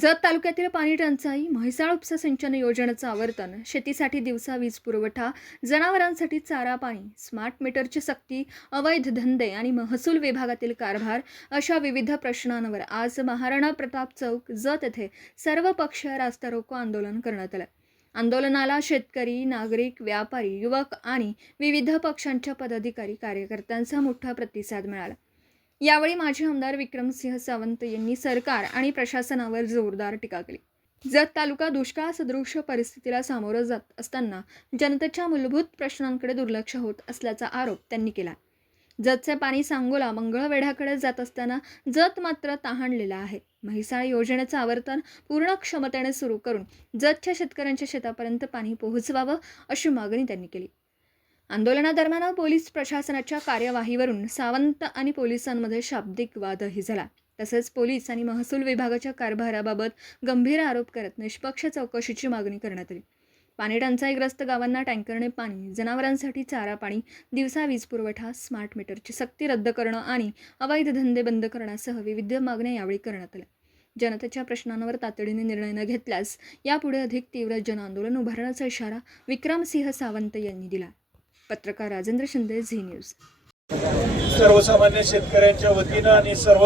जत तालुक्यातील पाणी टंचाई, म्हैसाळ उपसा सिंचन योजनेचं आवर्तन, शेतीसाठी दिवसा वीज पुरवठा, जनावरांसाठी चारा पाणी, स्मार्ट मीटरची सक्ती, अवैध धंदे आणि महसूल विभागातील कारभार अशा विविध प्रश्नांवर आज महाराणा प्रताप चौक जत येथे सर्वपक्षीय रास्ता रोको आंदोलन करण्यात आलं. आंदोलनाला शेतकरी, नागरिक, व्यापारी, युवक आणि विविध पक्षांच्या पदाधिकारी, कार्यकर्त्यांचा मोठा प्रतिसाद मिळाला. यावेळी माजी आमदार विक्रमसिंह सावंत यांनी सरकार आणि प्रशासनावर जोरदार टीका केली. जत तालुका दुष्काळ सदृश परिस्थितीला सामोरं जात असताना जनतेच्या मूलभूत प्रश्नांकडे दुर्लक्ष होत असल्याचा आरोप त्यांनी केला. जतचे पाणी सांगोला मंगळवेढ्याकडे जात असताना जत मात्र तहानलेला आहे. म्हैसाळ योजनेचं आवर्तन पूर्ण क्षमतेने सुरू करून जतच्या शेतकऱ्यांच्या शेतापर्यंत पाणी पोहोचवावं अशी मागणी त्यांनी केली. आंदोलनादरम्यान पोलीस प्रशासनाच्या कार्यवाहीवरून सावंत आणि पोलिसांमध्ये शाब्दिक वादही झाला. तसेच पोलीस आणि महसूल विभागाच्या कारभाराबाबत गंभीर आरोप करत निष्पक्ष चौकशीची मागणी करण्यात आली. पाणी टंचाईग्रस्त गावांना टँकरने पाणी, जनावरांसाठी चारा पाणी, दिवसा वीज पुरवठा, स्मार्ट मीटरची सक्ती रद्द करणं आणि अवैध धंदे बंद करण्यासह विविध मागण्या यावेळी करण्यात आल्या. जनतेच्या प्रश्नांवर तातडीने निर्णय न घेतल्यास यापुढे अधिक तीव्र जनआंदोलन उभारण्याचा इशारा विक्रमसिंह सावंत यांनी दिला. पत्रकार राजेंद्र शिंदे, झी न्यूज. सर्वसामान्य शेतकऱ्यांच्या वतीनं आणि सर्व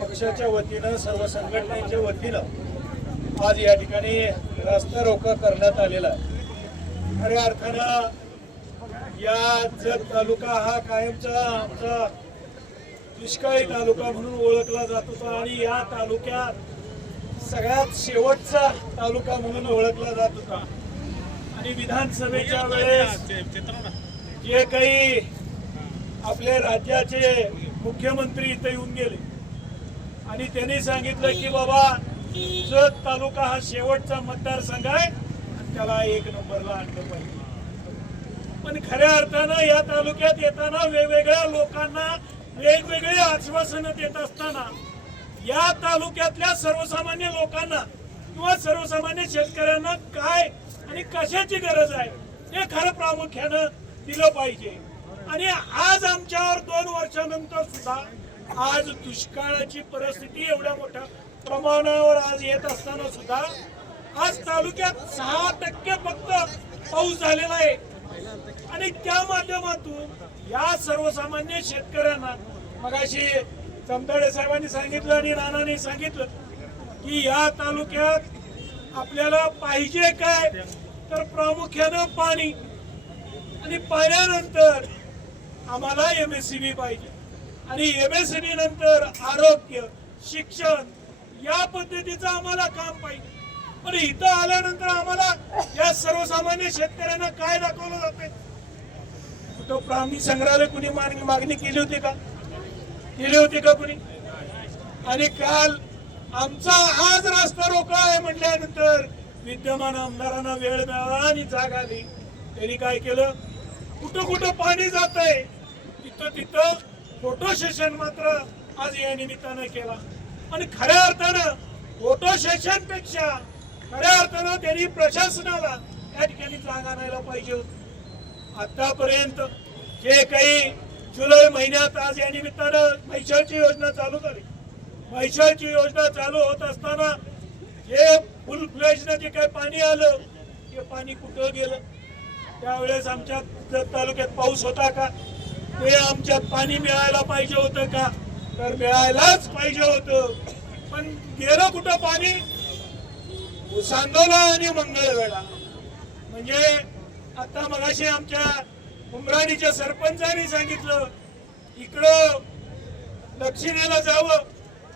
पक्षाच्या वतीनं, सर्व संघटनेच्या वतीनं आज या ठिकाणी रस्ता रोका करण्यात आलेला आहे. खऱ्या अर्थानं या जत तालुका हा कायमचा आमचा दुष्काळी तालुका म्हणून ओळखला जात होता आणि या तालुक्यात सगळ्यात शेवटचा तालुका म्हणून ओळखला जात होता. आणि विधानसभेच्या वेळेस जे काही आपल्या राज्याचे मुख्यमंत्री इथे येऊन गेले आणि त्यांनी सांगितलं की बाबा जत तालुका हा शेवटचा मतदारसंघ आहे आणि त्याला 1 नंबरला आणलं पाहिजे. पण खऱ्या अर्थानं या तालुक्यात येताना वेगवेगळ्या लोकांना वेगवेगळे आश्वासनं देत असताना या तालुक्यातल्या सर्वसामान्य लोकांना किंवा सर्वसामान्य शेतकऱ्यांना काय आणि कशाची गरज आहे हे खरं प्रामुख्यानं दिलं पाहिजे. आणि आज आमच्यावर 2 वर्षानंतर सुद्धा आज दुष्काळाची परिस्थिती एवढ्या मोठ्या प्रमाणावर आज येत असताना सुद्धा आज तालुक्यात 6% फक्त पाऊस झालेला आहे. आणि त्या माध्यमातून या सर्वसामान्य शेतकऱ्यांना मगाशी चमदाडे साहेबांनी सांगितलं आणि नानांनी सांगितलं की या तालुक्यात आपल्याला पाहिजे काय तर प्रामुख्यानं पाणी आणि पाण्यानंतर आम्हाला MSCB पाहिजे आणि MSCB नंतर आरोग्य, शिक्षण या पद्धतीचं आम्हाला काम पाहिजे. पण इथं आल्यानंतर आम्हाला या सर्वसामान्य शेतकऱ्यांना काय दाखवलं जाते? कुठं प्राणी संग्रहालय कुणी मागणी केली होती का? केली होती का कुणी? आणि काल आमचा आज रस्ता रोका आहे म्हटल्यानंतर विद्यमान आमदारांना वेळ मिळाला आणि जाग आली. त्यांनी काय केलं? कुठं पाणी जात आहे तिथं फोटो सेशन मात्र आज या निमित्तानं केला. आणि खऱ्या अर्थानं फोटो सेशन पेक्षा खऱ्या अर्थानं त्यांनी प्रशासनाला या ठिकाणी जाग आणायला पाहिजे होती. आतापर्यंत जे काही जुलै महिन्यात आज या निमित्तानं म्हैसाळची योजना चालू झाली. म्हैसाळची योजना चालू होत असताना जे फुल फ्लेजनं जे काही पाणी आलं ते पाणी कुठं गेलं? त्यावेळेस आमच्या जत तालुक्यात पाऊस होता का? ते आमच्यात पाणी मिळायला पाहिजे होतं का? तर मिळायलाच पाहिजे होतं. पण गेलं कुठं पाणी? सांगोला आणि मंगळवेढा. म्हणजे आता मगाशी आमच्या उमराणीच्या सरपंचांनी सांगितलं इकडं दक्षिणेला जावं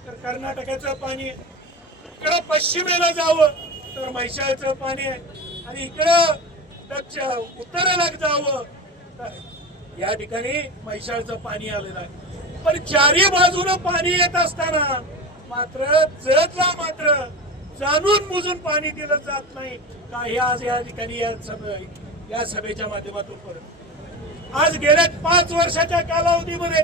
तर कर्नाटकाचं पाणी आहे, इकडं पश्चिमेला जावं तर म्हैसाळचं पाणी आहे आणि इकडं उत्तरेला जावं तर या ठिकाणी म्हैसाळचं पाणी आलेलं आहे. पण चारी बाजूनं पाणी येत असताना मात्र जतला मात्र जाणून बुजून पाणी दिलं जात नाही का? हे आज या ठिकाणी या सभेच्या माध्यमातून परत आज गेल्या 5 वर्षाच्या कालावधीमध्ये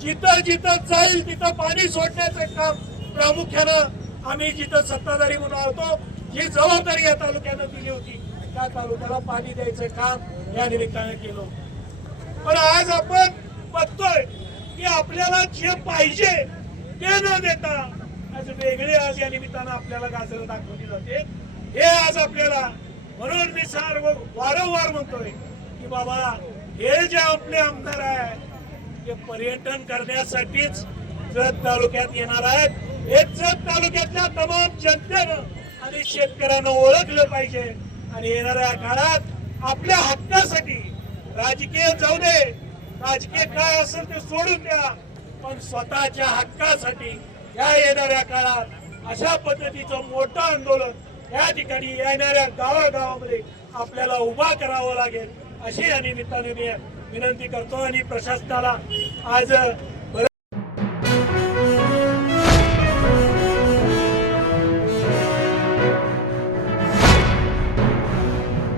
जिथं जाईल तिथं पाणी सोडण्याचं काम प्रामुख्यानं आम्ही जिथं सत्ताधारी म्हणून आहोतो ही जबाबदारी या तालुक्यानं दिली होती त्या तालुक्याला पाणी द्यायचं काम या निमित्तानं केलं. पण आज आपण बघतोय की आपल्याला जे पाहिजे ते न देता आज वेगळे आज या निमित्तानं आपल्याला गाजर दाखवली जाते. हे आज आपल्याला म्हणून मी वारंवार म्हणतोय की बाबा हे जे आपले आमदार आहेत ते पर्यटन करण्यासाठीच जत तालुक्यात येणार आहेत. हे जत तालुक्यातल्या तमाम जनतेनं आणि शेतकऱ्यांना ओळखलं पाहिजे आणि येणाऱ्या काळात आपल्या हक्कासाठी राजकीय जाऊ दे, राजकीय काय असेल ते सोडून द्या, पण स्वतःच्या हक्कासाठी या येणाऱ्या काळात अशा पद्धतीचं मोठं आंदोलन या ठिकाणी येणाऱ्या गावागावामध्ये आपल्याला उभा करावं लागेल अशी या निमित्ताने मी विनंती करतो. आणि प्रशासनाला आज